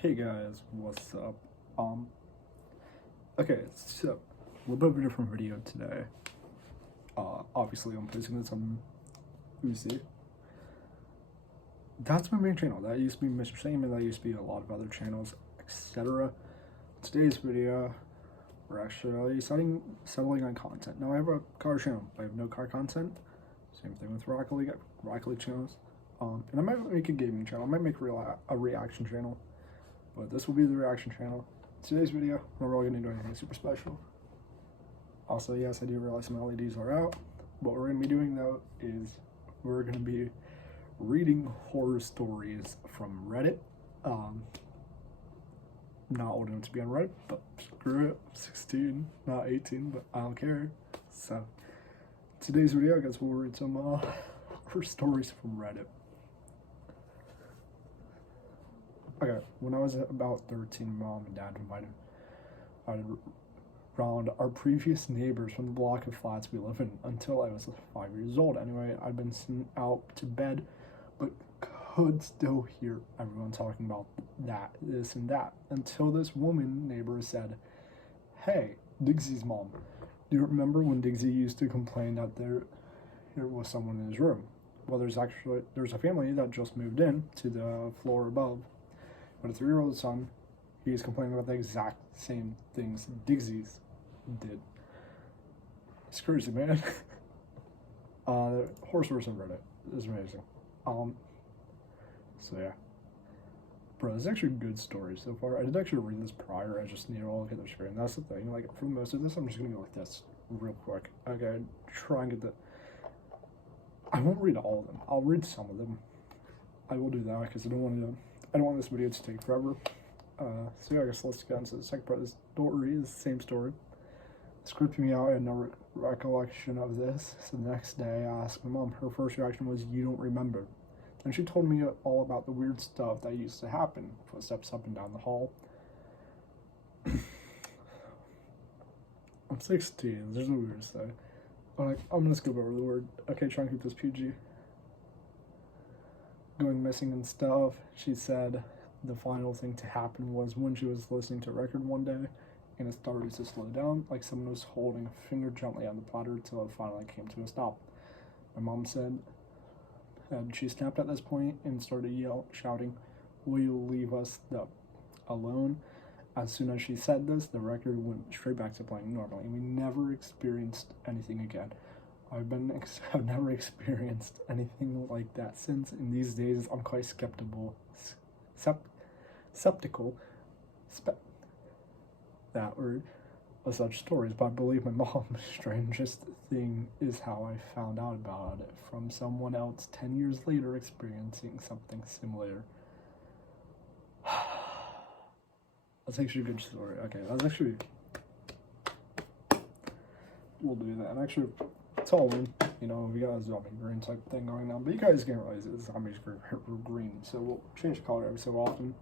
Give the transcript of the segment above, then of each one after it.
Hey guys, what's up? Okay, so a little bit of a different video today. Obviously I'm placing this on Uzi. That's my main channel. That used to be Mr. Sandman, that used to be a lot of other channels, etc. Today's video, we're actually settling on content. Now I have a car channel, I have no car content. Same thing with Rocket League channels. And I might make a gaming channel, I might make a reaction channel. But this will be the reaction channel. Today's video, we're not really going to do anything super special. Also, yes, I do realize some LEDs are out. What we're going to be doing, though, is we're going to be reading horror stories from Reddit. Not old enough to be on Reddit, but screw it. I'm 16, not 18, but I don't care. So, today's video, I guess we'll read some horror stories from Reddit. Okay, when I was about 13, Mom and Dad invited around our previous neighbors from the block of flats we live in until I was 5 years old. Anyway, I'd been sent out to bed, but could still hear everyone talking about that, this, and that, until this woman neighbor said, "Hey, Digsy's mom, do you remember when Digsy used to complain that there was someone in his room? Well, there's a family that just moved in to the floor above. But a 3-year-old son, he's complaining about the exact same things Digsy's did." It's crazy, man. Horror stories on Reddit is amazing. So yeah. Bro, this is actually a good story so far. I did actually read this prior, I just need to all look at the screen. That's the thing, like, for most of this, I'm just gonna go like this real quick. Okay, try and get I won't read all of them. I'll read some of them. I will do that, because I don't want this video to take forever. So yeah, I guess let's get into the second part of the story. Is the same story. It's creeping me out. I had no recollection of this. So the next day I asked my mom. Her first reaction was, "You don't remember." Then she told me all about the weird stuff that used to happen. Footsteps up and down the hall. I'm 16. There's no weird stuff. I'm gonna skip over the word. Okay, try and keep this PG. Going missing and stuff. She said the final thing to happen was when she was listening to a record one day and it started to slow down, like someone was holding a finger gently on the platter till it finally came to a stop. My mom said she snapped at this point and started shouting, "Will you leave us alone?" As soon as she said this, the record went straight back to playing normally, and we never experienced anything again. I've never experienced anything like that since. In these days, I'm quite skeptical. That word of such stories, but I believe my mom. The strangest thing is how I found out about it from someone else 10 years later experiencing something similar. That's actually a good story. Okay, that's actually. We'll do that. And actually, it's Halloween, you know, we got a zombie green type thing going on, but you guys can't realize it. Zombies are green, so we'll change the color every so often.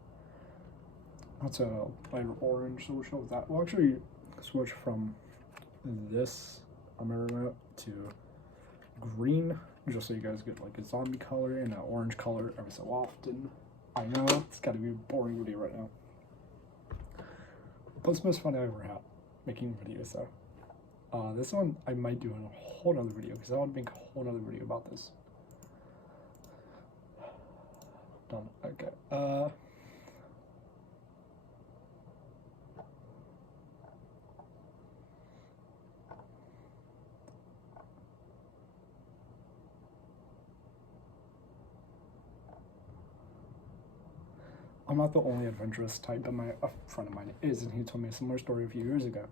That's a lighter orange, so we'll show that. We'll actually switch from this America to green, just so you guys get like a zombie color and an orange color every so often. I know, it's gotta be a boring video right now. But it's the most fun I ever had making videos, though. This one I might do in a whole other video, because I want to make a whole other video about this. Done. Okay. I'm not the only adventurous type, but a friend of mine is, and he told me a similar story a few years ago.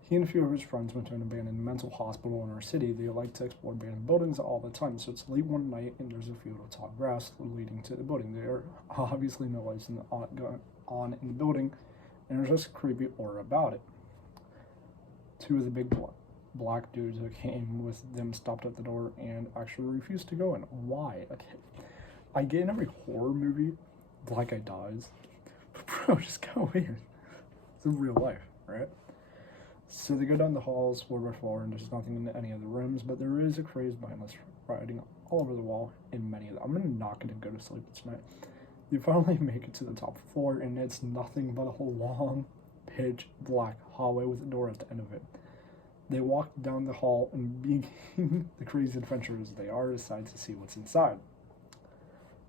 He and a few of his friends went to an abandoned mental hospital in our city. They like to explore abandoned buildings all the time, so it's late one night and there's a field of tall grass leading to the building. There are obviously no lights going on in the building, and there's just a creepy aura about it. Two of the big black dudes who came with them stopped at the door and actually refused to go in. Why? Okay. I get in every horror movie, the black guy dies, but bro, just go in. It's in real life, right? So they go down the halls floor by floor, and there's nothing in any of the rooms, but there is a crazed mindless writing all over the wall in many of them. I'm not going to go to sleep tonight. They finally make it to the top floor, and it's nothing but a long, pitch black hallway with a door at the end of it. They walk down the hall, and being the crazy adventurers they are, decide to see what's inside.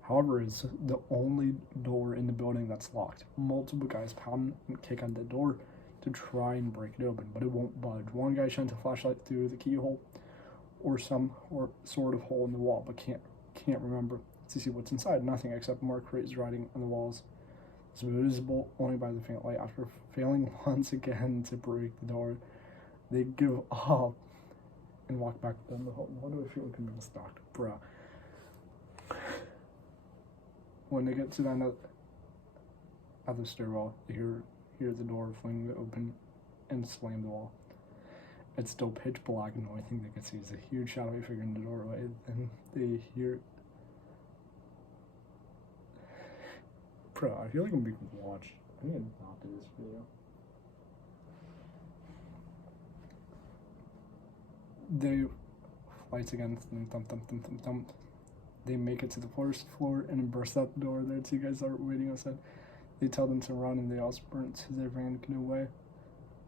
However, it's the only door in the building that's locked. Multiple guys pound and kick on the door to try and break it open, but it won't budge. One guy shines a flashlight through the keyhole or some sort of hole in the wall, but can't remember to see what's inside. Nothing except more crates writing on the walls. It's visible only by the faint light. After failing once again to break the door, they give up and walk back down the hall. Why do I feel like I'm being stalked? Bruh. When they get to the end of the stairwell, they hear the door fling open and slam the wall. It's still pitch black, and the only thing they can see is a huge shadowy figure in the doorway. Then they hear... Bro, I feel like I'm being watched. I need to not do this video. They fight against them, thump. They make it to the first floor and burst out the door. There, two guys are waiting outside. They tell them to run, and they all sprint to their van and get away.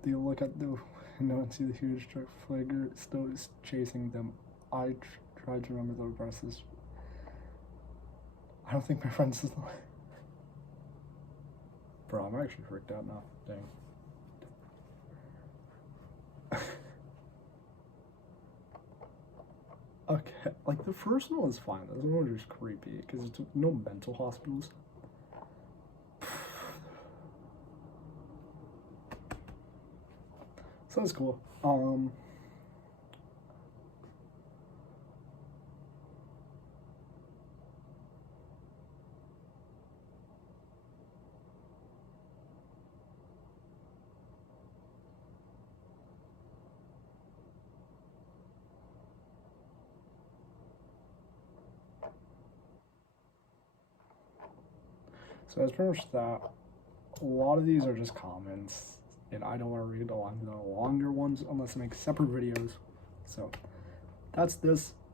They look at the window and see the huge truck figure still is chasing them. I tried to remember the addresses. I don't think my friend says the way. Bro, I'm actually freaked out now. Dang. Okay, like the first one was fine. This one was just creepy because it's no mental hospitals. So that's cool. So that's pretty much that. A lot of these are just comments, and I don't want to read a lot of the longer ones unless I make separate videos. So that's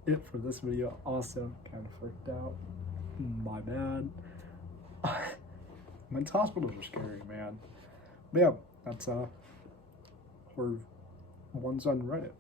it for this video. Also, kind of freaked out. My bad. Mental hospitals are scary, man. But yeah, that's for ones on Reddit.